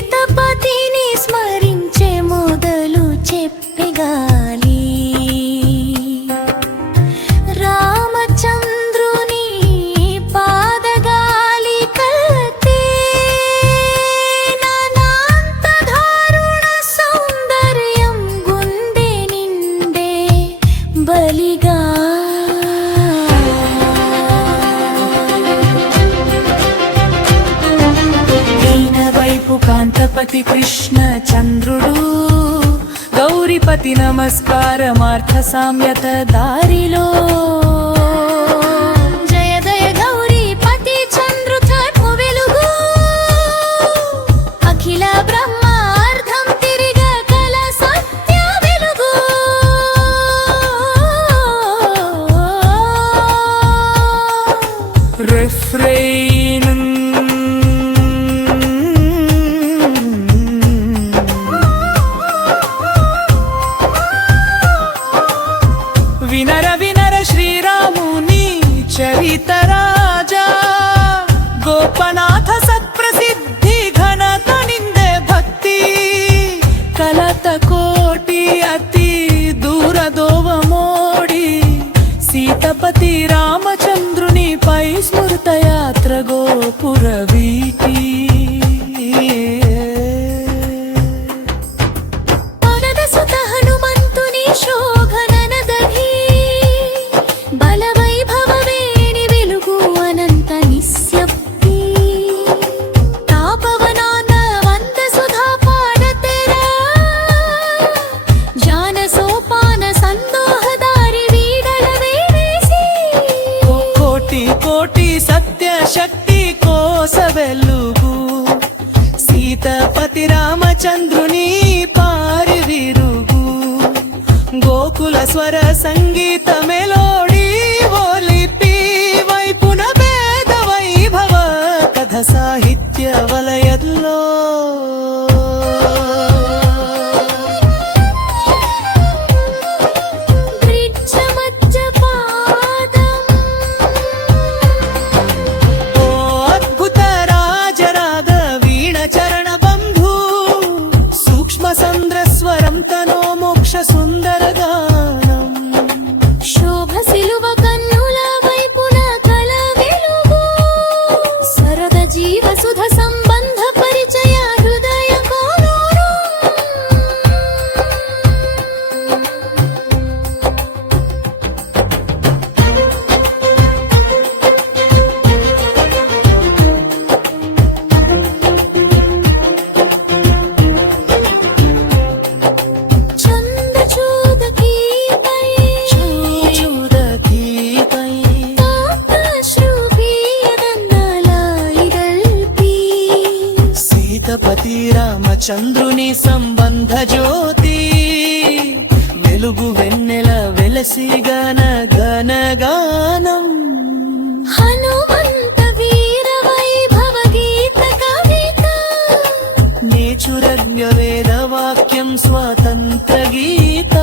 సీతపతిని స్మరించే మొదలు చెప్పెగాలి రామచంద్రుని పాదగాలి కతే నానాంత దారుణ సౌందర్యం గుండె నిండే బలిగా కాంతపతి కృష్ణ చంద్రుడు గౌరీపతి నమస్కారమార్థ సామ్యత దారిలో జయ జయ గౌరీపతి చంద్రుతర్పు వెలుగు అఖిల బ్రహ్మార్థం తిరిగ కల సత్య వెలుగు రిఫ్రెయిన్ వినర శ్రీరాముని చరిత రాజా గోపనాథ సత్ప్రసిద్ధి ఘనత నిందే భక్తి కలత కోటి అతి దూరదోవ మోడి సీతపతి రామచంద్రుని పై స్మృత యాత్ర గోపుర వీటి సత్య శక్తి కోస వెలుగు సీతపతి రామచంద్రుని పారి విరుగు గోకుల స్వర సంగీత మెలోడీ ఓలిపి వైపున వేద వైభవ కథ సాహిత్య వలయల్లో సుందర గానం శోభ సిలువ కన్నుల వైపున కల వెలుగు సరద జీవ సుధ సంబంధ పరిచయ హృదయ కోనూరు సీతపతి రామచంద్రుని సంబంధ జ్యోతి వెలుగు వెన్నెల వెలసి గన గన గానం హనుమంత వీర వైభవ గీత కవిత నేచురజ్ఞ వేద వాక్యం స్వాతంత్ర గీత